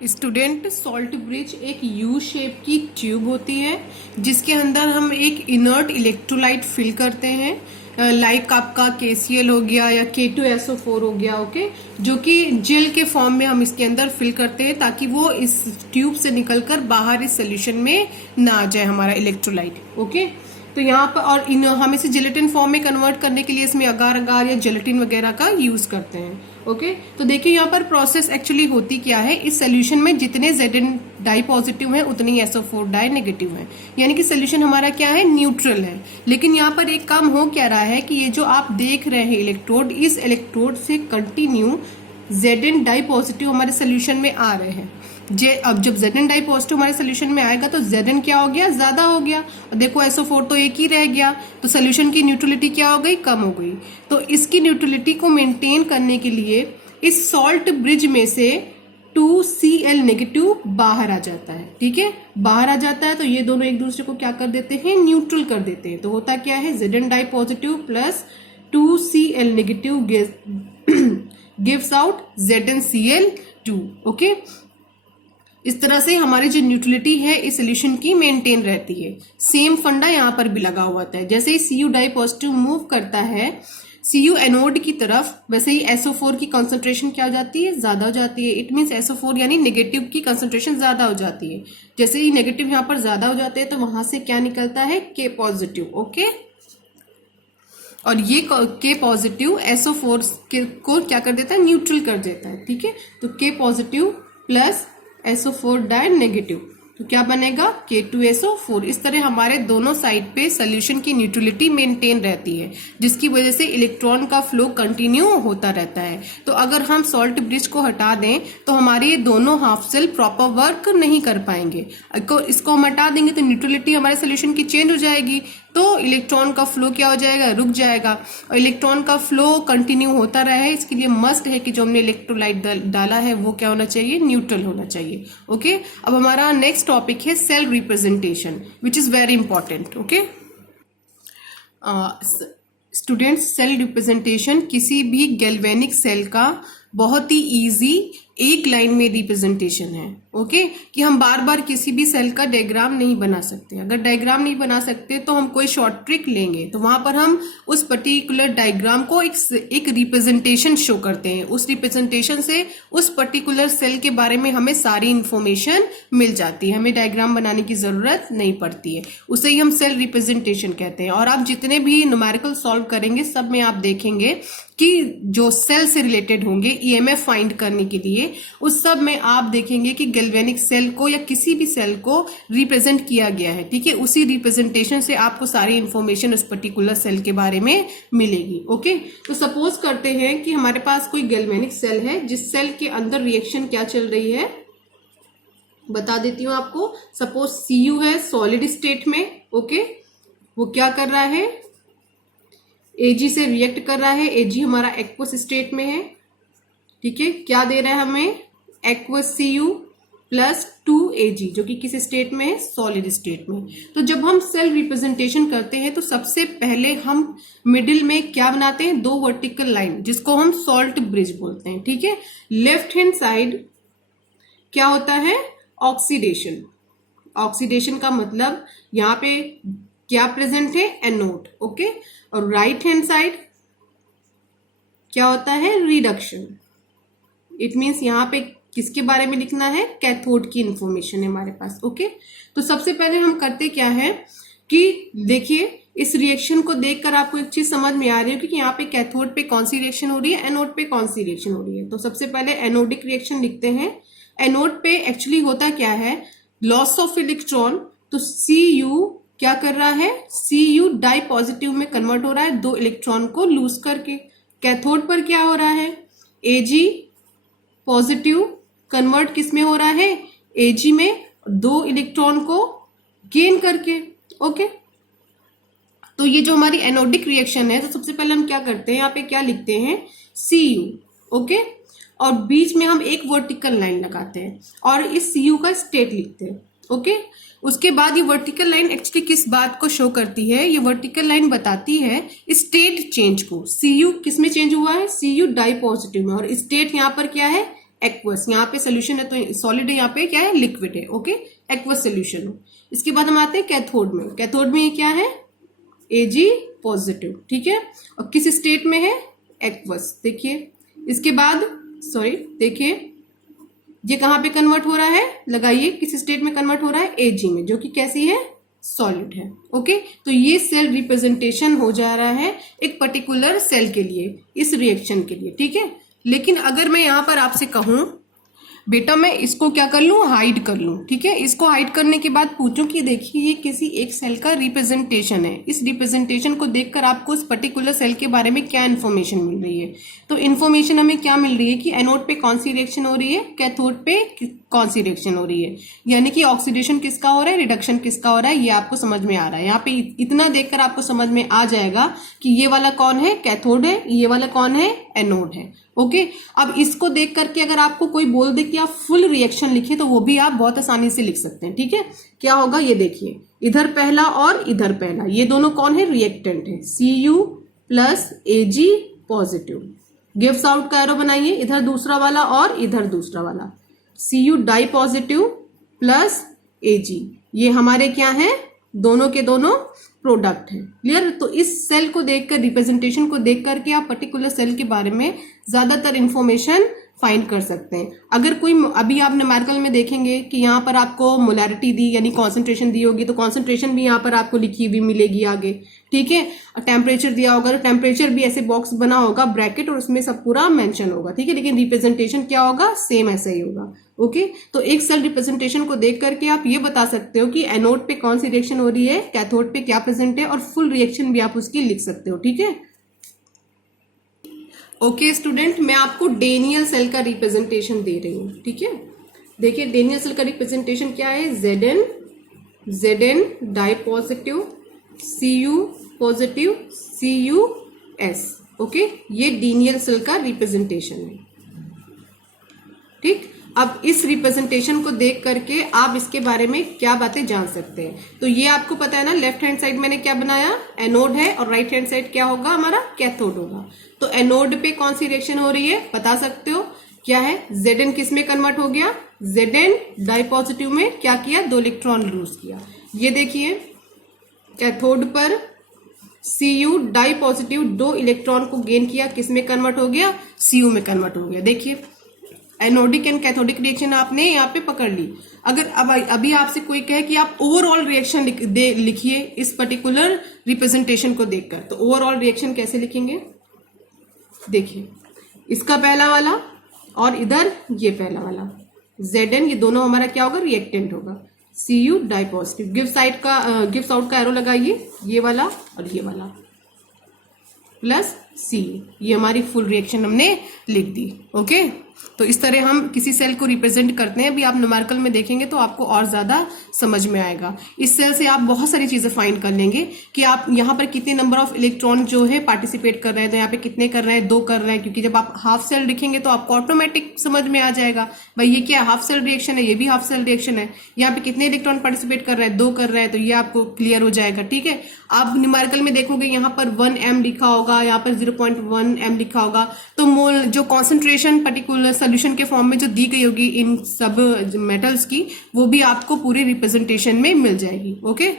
Student, salt bridge एक U shape की tube होती है जिसके अंदर हम एक इनर्ट इलेक्ट्रोलाइट फिल करते हैं, लाइक आपका KCl हो गया या K2SO4 हो गया, ओके, जो कि जेल के फॉर्म में हम इसके अंदर फिल करते हैं ताकि वो इस ट्यूब से निकलकर बाहर इस सोल्यूशन में ना आ जाए हमारा इलेक्ट्रोलाइट, ओके। तो यहाँ पर और हम इसे जेलेटिन फॉर्म में कन्वर्ट करने के लिए इसमें अगार अगार या जेलेटिन वगैरह का यूज करते हैं, ओके। तो देखिए यहाँ पर प्रोसेस एक्चुअली होती क्या है, इस सोल्यूशन में जितने Zn डाई पॉजिटिव है उतने ही SO4 डाई नेगेटिव है, यानी कि सोल्यूशन हमारा क्या है, न्यूट्रल है। लेकिन यहाँ पर एक काम हो क्या रहा है कि ये जो आप देख रहे हैं इलेक्ट्रोड, इस इलेक्ट्रोड से कंटिन्यू Zn डाई पॉजिटिव हमारे सोल्यूशन में आ रहे हैं। अब जब Zn डाई पॉजिटिव हमारे सोल्यूशन में आएगा तो Zn क्या हो गया, ज्यादा हो गया, और देखो SO4 तो एक ही रह गया, तो सोल्यूशन की न्यूट्रलिटी क्या हो गई, कम हो गई। तो इसकी न्यूट्रलिटी को मेंटेन करने के लिए इस सॉल्ट ब्रिज में से 2Cl नेगेटिव बाहर आ जाता है, ठीक है, बाहर आ जाता है। तो ये दोनों एक दूसरे को क्या कर देते हैं, न्यूट्रल कर देते हैं। तो होता क्या है, Zn di positive plus 2Cl negative gives out ZnCl2, okay. इस तरह से हमारी जो न्यूट्रलिटी है इस सोल्यूशन की मेंटेन रहती है। सेम फंडा यहाँ पर भी लगा हुआ था, जैसे ही Cu डाई पॉजिटिव मूव करता है Cu एनोड की तरफ, वैसे ही SO4 की कंसंट्रेशन क्या हो जाती है, ज्यादा हो जाती है। इट मीन्स SO4 यानी नेगेटिव की कंसंट्रेशन ज्यादा हो जाती है। जैसे ही नेगेटिव यहाँ पर ज्यादा हो जाते हैं तो वहां से क्या निकलता है, K पॉजिटिव, ओके। और ये K पॉजिटिव SO4 को क्या कर देता है, न्यूट्रल कर देता है, ठीक है। तो K positive plus SO4 die negative, तो क्या बनेगा, K2SO4। इस तरह हमारे दोनों साइड पे सोल्यूशन की न्यूट्रलिटी मेंटेन रहती है, जिसकी वजह से इलेक्ट्रॉन का फ्लो कंटिन्यू होता रहता है। तो अगर हम सॉल्ट ब्रिज को हटा दें तो हमारे ये दोनों हाफ सेल प्रॉपर वर्क नहीं कर पाएंगे। इसको हम हटा देंगे तो न्यूट्रलिटी हमारे सोल्यूशन की चेंज हो जाएगी, तो इलेक्ट्रॉन का फ्लो क्या हो जाएगा, रुक जाएगा। और इलेक्ट्रॉन का फ्लो कंटिन्यू होता रहे, इसके लिए मस्ट है कि जो हमने इलेक्ट्रोलाइट डाला है वो क्या होना चाहिए, न्यूट्रल होना चाहिए, ओके। अब हमारा नेक्स्ट टॉपिक है cell representation, which is very important, okay. Students, cell representation किसी भी गैल्वेनिक सेल का बहुत ही इजी एक लाइन में रिप्रेजेंटेशन है, ओके, कि हम बार बार किसी भी सेल का डायग्राम नहीं बना सकते। अगर डायग्राम नहीं बना सकते तो हम कोई शॉर्ट ट्रिक लेंगे, तो वहां पर हम उस पर्टिकुलर डायग्राम को एक रिप्रेजेंटेशन शो करते हैं। उस रिप्रेजेंटेशन से उस पर्टिकुलर सेल के बारे में हमें सारी इंफॉर्मेशन मिल जाती है, हमें डायग्राम बनाने की जरूरत नहीं पड़ती है। उसे ही हम सेल रिप्रेजेंटेशन कहते हैं। और आप जितने भी न्यूमेरिकल सॉल्व करेंगे सब में आप देखेंगे कि जो सेल से रिलेटेड होंगे EMF फाइंड करने के लिए, उस सब में आप देखेंगे कि गैल्वेनिक सेल को या किसी भी सेल को रिप्रेजेंट किया गया है, ठीक है। उसी रिप्रेजेंटेशन से आपको सारी इंफॉर्मेशन उस पर्टिकुलर सेल के बारे में मिलेगी, ओके। तो सपोज करते हैं कि हमारे पास कोई गैल्वेनिक सेल है, जिस सेल के अंदर रिएक्शन क्या चल रही है बता देती हूँ आपको। सपोज Cu है सॉलिड स्टेट में, ओके, वो क्या कर रहा है, Ag से रिएक्ट कर रहा है। Ag हमारा एक्वस स्टेट में है, ठीक है। क्या दे रहा है हमें, एक्वस Cu प्लस 2Ag, जो कि किस स्टेट में है, सॉलिड स्टेट में। तो जब हम सेल रिप्रेजेंटेशन करते हैं तो सबसे पहले हम मिडिल में क्या बनाते हैं, दो वर्टिकल लाइन, जिसको हम सॉल्ट ब्रिज बोलते हैं, ठीक है। लेफ्ट हैंड साइड क्या होता है, ऑक्सीडेशन। ऑक्सीडेशन का मतलब यहाँ पे क्या प्रेजेंट है, एनोड, ओके। और राइट हैंड साइड क्या होता है, रिडक्शन। इट मीन्स यहाँ पे किसके बारे में लिखना है, कैथोड की इंफॉर्मेशन है हमारे पास, ओके। तो सबसे पहले हम करते क्या है कि देखिए इस रिएक्शन को देखकर आपको एक चीज समझ में आ रही है कि यहाँ पे कैथोड पे कौन सी रिएक्शन हो रही है, एनोड पे कौन सी रिएक्शन हो रही है। तो सबसे पहले एनोडिक रिएक्शन लिखते हैं। एनोड पे एक्चुअली होता क्या है, लॉस ऑफ इलेक्ट्रॉन। तो Cu क्या कर रहा है, Cu डाई पॉजिटिव में कन्वर्ट हो रहा है, दो इलेक्ट्रॉन को लूज करके। कैथोड पर क्या हो रहा है, Ag पॉजिटिव कन्वर्ट किस में हो रहा है, Ag में, दो इलेक्ट्रॉन को गेन करके, ओके। तो ये जो हमारी एनोडिक रिएक्शन है, तो सबसे पहले हम क्या करते हैं, यहाँ पे क्या लिखते हैं, Cu, ओके। और बीच में हम एक वर्टिकल लाइन लगाते हैं और इस Cu का स्टेट लिखते हैं, ओके। उसके बाद ये वर्टिकल लाइन एक्चुअली किस बात को शो करती है, ये वर्टिकल लाइन बताती है स्टेट चेंज को। Cu किस में चेंज हुआ है, Cu डाई पॉजिटिव में, और स्टेट यहाँ पर क्या है, एक्वस, यहाँ पे सोल्यूशन है तो सॉलिड है, यहाँ पे क्या है लिक्विड है, ओके, एक्वस सोल्यूशन हो। इसके बाद हम आते हैं कैथोड में। कैथोड में ये क्या है, Ag पॉजिटिव, ठीक है, और किस स्टेट में है, एक्वस। देखिए इसके बाद देखिए ये कहाँ पे कन्वर्ट हो रहा है, लगाइए किस स्टेट में कन्वर्ट हो रहा है, Ag में, जो कि कैसी है, सॉलिड है, ओके। तो ये सेल रिप्रेजेंटेशन हो जा रहा है एक पर्टिकुलर सेल के लिए, इस रिएक्शन के लिए, ठीक है। लेकिन अगर मैं यहां पर आपसे कहूं बेटा मैं इसको क्या कर लूं, हाइड कर लूं, ठीक है, इसको हाइड करने के बाद पूछूं कि देखिए ये किसी एक सेल का रिप्रेजेंटेशन है, इस रिप्रेजेंटेशन को देखकर आपको इस पर्टिकुलर सेल के बारे में क्या इन्फॉर्मेशन मिल रही है। तो इन्फॉर्मेशन हमें क्या मिल रही है कि एनोड पे कौन सी रिएक्शन हो रही है, कैथोड पे कौन सी रिएक्शन हो रही है, यानी कि ऑक्सीडेशन किसका हो रहा है, रिडक्शन किसका हो रहा है, ये आपको समझ में आ रहा है। यहाँ पे इतना देखकर आपको समझ में आ जाएगा कि ये वाला कौन है, कैथोड है, ये वाला कौन है, एनोड है, ओके। अब इसको देख करके अगर आपको कोई बोल दे कि आप फुल रिएक्शन लिखिए तो वो भी आप बहुत आसानी से लिख सकते हैं, ठीक है। क्या होगा ये देखिए, इधर पहला और इधर पहला, ये दोनों कौन है, रिएक्टेंट है, Cu plus Ag positive. Gives out का एरो बनाइए, इधर दूसरा वाला और इधर दूसरा वाला, Cu di positive plus Ag, ये हमारे क्या है, दोनों के दोनों प्रोडक्ट है, क्लियर। तो इस सेल को देखकर, रिप्रेजेंटेशन को देख करके आप पर्टिकुलर सेल के बारे में ज्यादातर इंफॉर्मेशन फाइंड कर सकते हैं। अगर कोई, अभी आप न्यूमेरिकल में देखेंगे कि यहाँ पर आपको मोलैरिटी दी यानी कॉन्सेंट्रेशन दी होगी, तो कॉन्सेंट्रेशन भी यहाँ पर आपको लिखी हुई मिलेगी आगे, ठीक है। टेम्परेचर दिया होगा तो टेम्परेचर भी ऐसे बॉक्स बना होगा ब्रैकेट और उसमें सब पूरा मेंशन होगा, ठीक है। लेकिन रिप्रेजेंटेशन क्या होगा, सेम ऐसा ही होगा, ओके। तो एक सेल रिप्रेजेंटेशन को देख करके आप ये बता सकते हो कि एनोड पे कौन सी रिएक्शन हो रही है, कैथोड पे क्या प्रेजेंट है, और फुल रिएक्शन भी आप उसकी लिख सकते हो, ठीक है। ओके स्टूडेंट, मैं आपको डेनियल सेल का रिप्रेजेंटेशन दे रही हूँ, ठीक है। देखिए डेनियल सेल का रिप्रेजेंटेशन क्या है, Zn di positive, Cu positive, Cus, okay, ये डेनियल सेल का रिप्रेजेंटेशन है, ठीक। अब इस रिप्रेजेंटेशन को देख करके आप इसके बारे में क्या बातें जान सकते हैं। तो ये आपको पता है ना, लेफ्ट हैंड साइड मैंने क्या बनाया, एनोड है, और राइट हैंड साइड क्या होगा हमारा, कैथोड होगा। तो एनोड पे कौन सी रिएक्शन हो रही है बता सकते हो, क्या है, Zn किस में कन्वर्ट हो गया, Zn डाई पॉजिटिव में क्या किया, 2 इलेक्ट्रॉन लूज किया। ये देखिए कैथोड पर Cu डाई पॉजिटिव 2 इलेक्ट्रॉन को गेन किया, किस में कन्वर्ट हो गया, Cu में कन्वर्ट हो गया। देखिए एनोडिक एंड कैथोडिक रिएक्शन आपने यहाँ पे पकड़ ली। अगर अब अभी आपसे कोई कहे कि आप ओवरऑल रिएक्शन लिखिए इस पर्टिकुलर रिप्रेजेंटेशन को देखकर, तो ओवरऑल रिएक्शन कैसे लिखेंगे, देखिए इसका पहला वाला और इधर ये पहला वाला Zn, ये दोनों हमारा क्या होगा, रिएक्टेंट होगा, Cu di positive. Gives out का एरो लगाइए, ये वाला और ये वाला, प्लस Cu, ये हमारी फुल रिएक्शन हमने लिख दी, ओके। तो इस तरह हम किसी सेल को रिप्रेजेंट करते हैं। अभी आप न्यूमेरिकल में देखेंगे तो आपको और ज्यादा समझ में आएगा। इस सेल से आप बहुत सारी चीजें फाइंड कर लेंगे कि आप यहाँ पर कितने नंबर ऑफ इलेक्ट्रॉन जो है पार्टिसिपेट कर रहे हैं, तो यहाँ पे कितने कर रहे हैं, 2 कर रहे हैं, क्योंकि जब आप हाफ सेल लिखेंगे तो आपको ऑटोमेटिक समझ में आ जाएगा भाई ये क्या हाफ सेल रिएक्शन है, ये भी हाफ सेल रिएक्शन है, यहाँ पे कितने इलेक्ट्रॉन पार्टिसिपेट कर रहे हैं, 2 कर रहे हैं, तो ये आपको क्लियर हो जाएगा, ठीक है। आप न्यूमेरिकल में देखोगे यहाँ पर 1m लिखा होगा, यहाँ पर 0.1m लिखा होगा, तो मोल जो कॉन्सेंट्रेशन पर्टिकुलर सोल्यूशन के फॉर्म में जो दी गई होगी इन सब मेटल्स की, वो भी आपको पूरे रिप्रेजेंटेशन में मिल जाएगी, ओके।